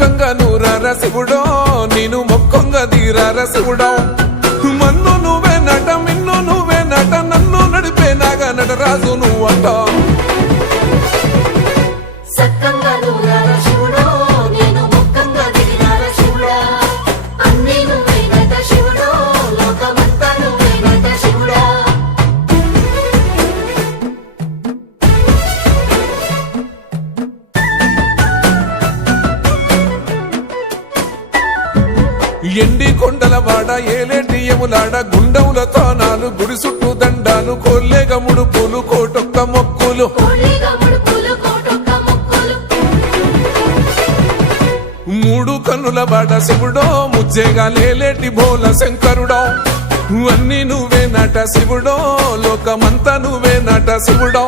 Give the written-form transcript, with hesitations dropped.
సక్కంగా నూరార శివుడో నేను మొక్కంగా దీరార శివుడో మన్ను నువ్వే నట మిన్ను నువ్వే నట నన్ను నడిపే నాగా నటరాజు నువ్వంట ఎండి కొండల వాడ ఏలేటి యములాడ గుండముల తానాలు గుడి చుట్టూ దండాలు కోల్లేగ ముడుపులు కోటొక్క మొక్కులు మూడు కన్నుల వాడ శివుడో ముజ్జేగా లేలేటి బోల శంకరుడో అన్ని నువ్వే నట శివుడో లోకమంతా నువ్వే నట శివుడో